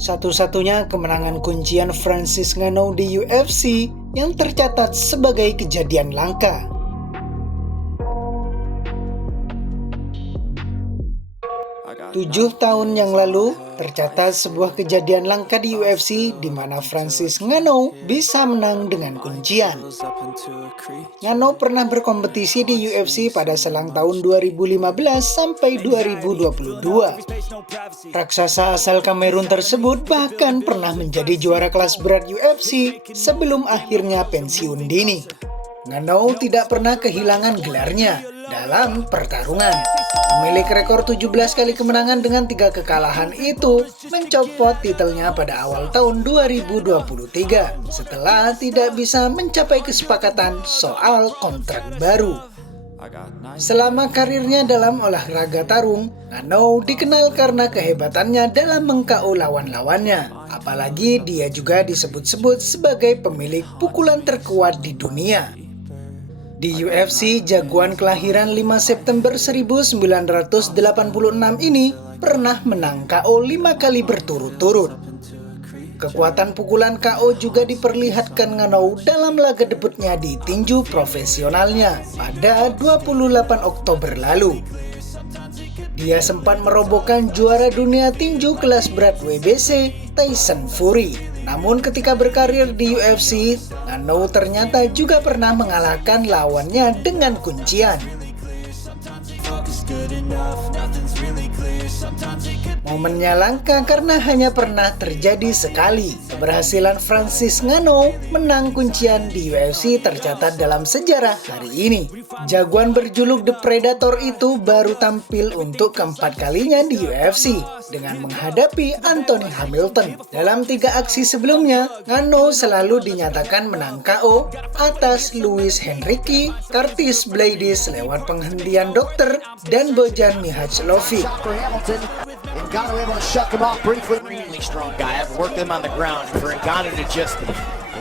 Satu-satunya kemenangan kuncian Francis Ngannou di UFC yang tercatat sebagai kejadian langka. 7 tahun yang lalu, tercatat sebuah kejadian langka di UFC di mana Francis Ngannou bisa menang dengan kuncian. Ngannou pernah berkompetisi di UFC pada selang tahun 2015 sampai 2022. Raksasa asal Kamerun tersebut bahkan pernah menjadi juara kelas berat UFC sebelum akhirnya pensiun dini. Ngannou tidak pernah kehilangan gelarnya dalam pertarungan. Pemilik rekor 17 kali kemenangan dengan 3 kekalahan itu mencopot titelnya pada awal tahun 2023 setelah tidak bisa mencapai kesepakatan soal kontrak baru. Selama karirnya dalam olahraga tarung, Ngannou dikenal karena kehebatannya dalam meng-KO lawan-lawannya. Apalagi dia juga disebut-sebut sebagai pemilik pukulan terkuat di dunia. Di UFC, jagoan kelahiran 5 September 1986 ini pernah menang KO 5 kali berturut-turut. Kekuatan pukulan KO juga diperlihatkan Ngannou dalam laga debutnya di tinju profesionalnya pada 28 Oktober lalu. Dia sempat merobohkan juara dunia tinju kelas berat WBC, Tyson Fury. Namun ketika berkarir di UFC, Ngannou ternyata juga pernah mengalahkan lawannya dengan kuncian. Momennya langka karena hanya pernah terjadi sekali. Keberhasilan Francis Ngannou menang kuncian di UFC tercatat dalam sejarah hari ini. Jagoan berjuluk The Predator itu baru tampil untuk keempat kalinya di UFC dengan menghadapi Anthony Hamilton. Dalam 3 aksi sebelumnya, Ngannou selalu dinyatakan menang KO atas Luis Henrique, Curtis Blaydes lewat penghentian dokter, dan Bojan Mihajlovic. Ngannou able to shut him off briefly. Really strong guy. I've worked him on the ground. For Ngannou to just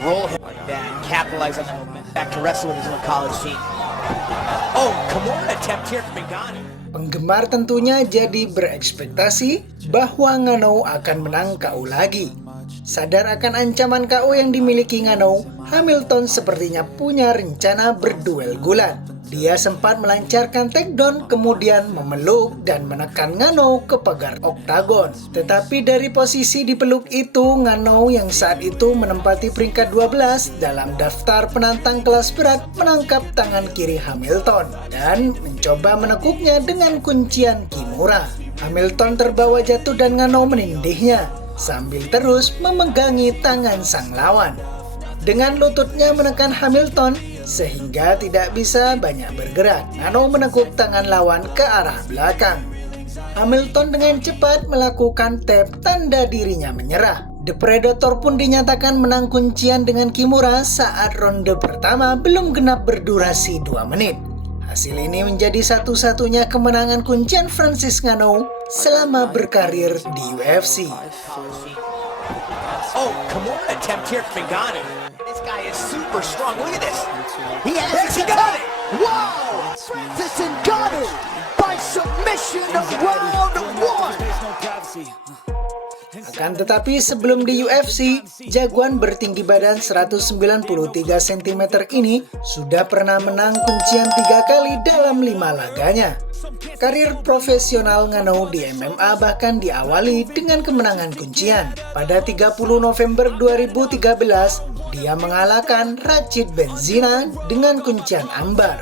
roll him and capitalize on the momentum. Back to wrestle with his own college team. Oh, Kimura attempt here from Ngannou. Penggemar tentunya jadi berekspektasi bahwa Ngannou akan menang KO lagi. Sadar akan ancaman KO yang dimiliki Ngannou, Hamilton sepertinya punya rencana berduel gulat. Dia sempat melancarkan takedown kemudian memeluk dan menekan Ngannou ke pagar oktagon. Tetapi dari posisi dipeluk itu, Ngannou yang saat itu menempati peringkat 12 dalam daftar penantang kelas berat menangkap tangan kiri Hamilton dan mencoba menekuknya dengan kuncian Kimura. Hamilton terbawa jatuh dan Ngannou menindihnya sambil terus memegangi tangan sang lawan. Dengan lututnya menekan Hamilton sehingga tidak bisa banyak bergerak, Ngannou menekuk tangan lawan ke arah belakang. Hamilton dengan cepat melakukan tap tanda dirinya menyerah. The Predator pun dinyatakan menang kuncian dengan Kimura saat ronde pertama belum genap berdurasi 2 menit. Hasil ini menjadi satu-satunya kemenangan kuncian Francis Ngannou selama berkarir di UFC. Oh, Kimura attempt here from Ngannou. This guy is super strong. Look at this. He got it. Wow! Francis Ngannou by submission of round 1. Akan tetapi sebelum di UFC, jagoan bertinggi badan 193 cm ini sudah pernah menang kuncian 3 kali dalam 5 laganya. Karir profesional Ngannou di MMA bahkan diawali dengan kemenangan kuncian. Pada 30 November 2013, dia mengalahkan Rachid Benzina dengan kuncian ambar.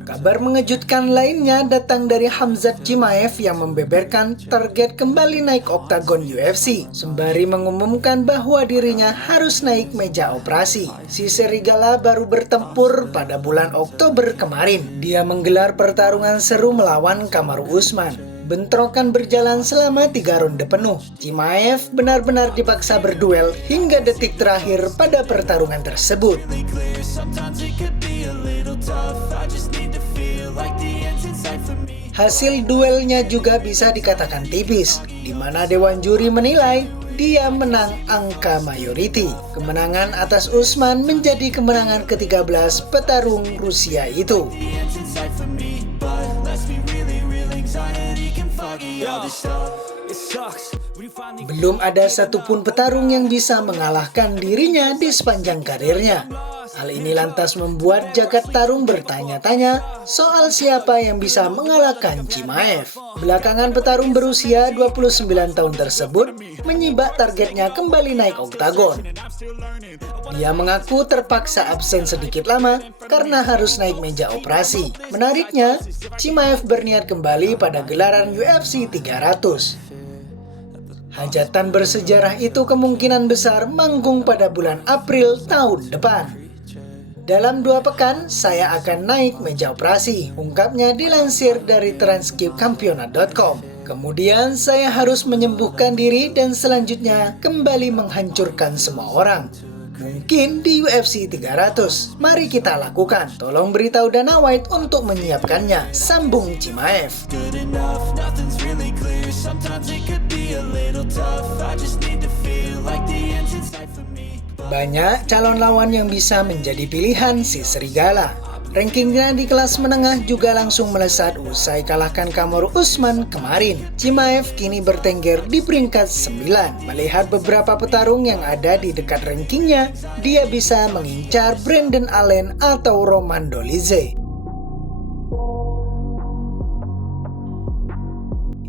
Kabar mengejutkan lainnya datang dari Khamzat Chimaev yang membeberkan target kembali naik oktagon UFC, sembari mengumumkan bahwa dirinya harus naik meja operasi. Si serigala baru bertempur pada bulan Oktober kemarin. Dia menggelar pertarungan seru melawan Kamaru Usman. Bentrokan berjalan selama 3 ronde penuh. Chimaev benar-benar dipaksa berduel hingga detik terakhir pada pertarungan tersebut. Hasil duelnya juga bisa dikatakan tipis, di mana dewan juri menilai dia menang angka mayoriti. Kemenangan atas Usman menjadi kemenangan ke-13 petarung Rusia itu. Belum ada satupun petarung yang bisa mengalahkan dirinya di sepanjang karirnya. Hal ini lantas membuat jagat tarung bertanya-tanya soal siapa yang bisa mengalahkan Chimaev. Belakangan petarung berusia 29 tahun tersebut menyibak targetnya kembali naik oktagon. Dia mengaku terpaksa absen sedikit lama karena harus naik meja operasi. Menariknya, Chimaev berniat kembali pada gelaran UFC 300. Hajatan bersejarah itu kemungkinan besar manggung pada bulan April tahun depan. Dalam 2 pekan, saya akan naik meja operasi, ungkapnya dilansir dari transkripkampionat.com. Kemudian saya harus menyembuhkan diri dan selanjutnya kembali menghancurkan semua orang. Mungkin di UFC 300. Mari kita lakukan. Tolong beritahu Dana White untuk menyiapkannya, sambung Chimaev. Banyak calon lawan yang bisa menjadi pilihan si Serigala. Rankingnya di kelas menengah juga langsung melesat usai kalahkan Kamaru Usman kemarin. Chimaev kini bertengger di peringkat 9. Melihat beberapa petarung yang ada di dekat rankingnya, dia bisa mengincar Brendan Allen atau Roman Dolidze.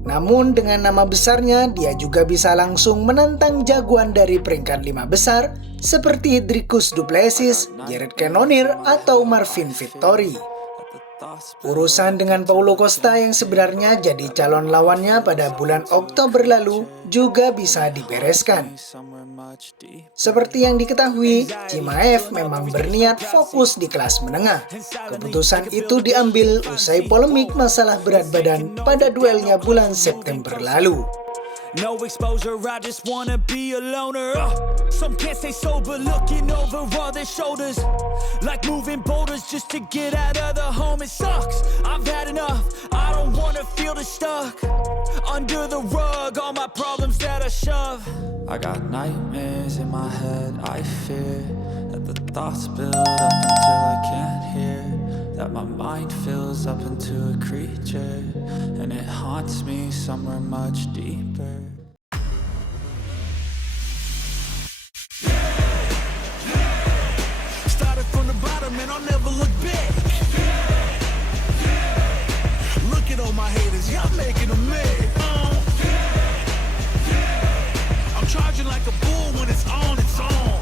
Namun dengan nama besarnya, dia juga bisa langsung menantang jagoan dari peringkat 5 besar seperti Dricus du Plessis, Jared Cannonier, atau Marvin Vettori. Urusan dengan Paulo Costa yang sebenarnya jadi calon lawannya pada bulan Oktober lalu juga bisa dibereskan. Seperti yang diketahui, Chimaev memang berniat fokus di kelas menengah. Keputusan itu diambil usai polemik masalah berat badan pada duelnya bulan September lalu. No exposure, I just wanna be a loner. Some can't stay sober, looking over all their shoulders, like moving boulders just to get out of the home. It sucks, I've had enough. I don't wanna feel the stuck under the rug, all my problems that I shove. I got nightmares in my head, I fear that the thoughts build up until I can't hear, that my mind fills up into a creature, and it haunts me somewhere much deeper. Started from the bottom and I'll never look back. Look at all my haters, y'all making them mad. I'm charging like a bull when it's on, it's on.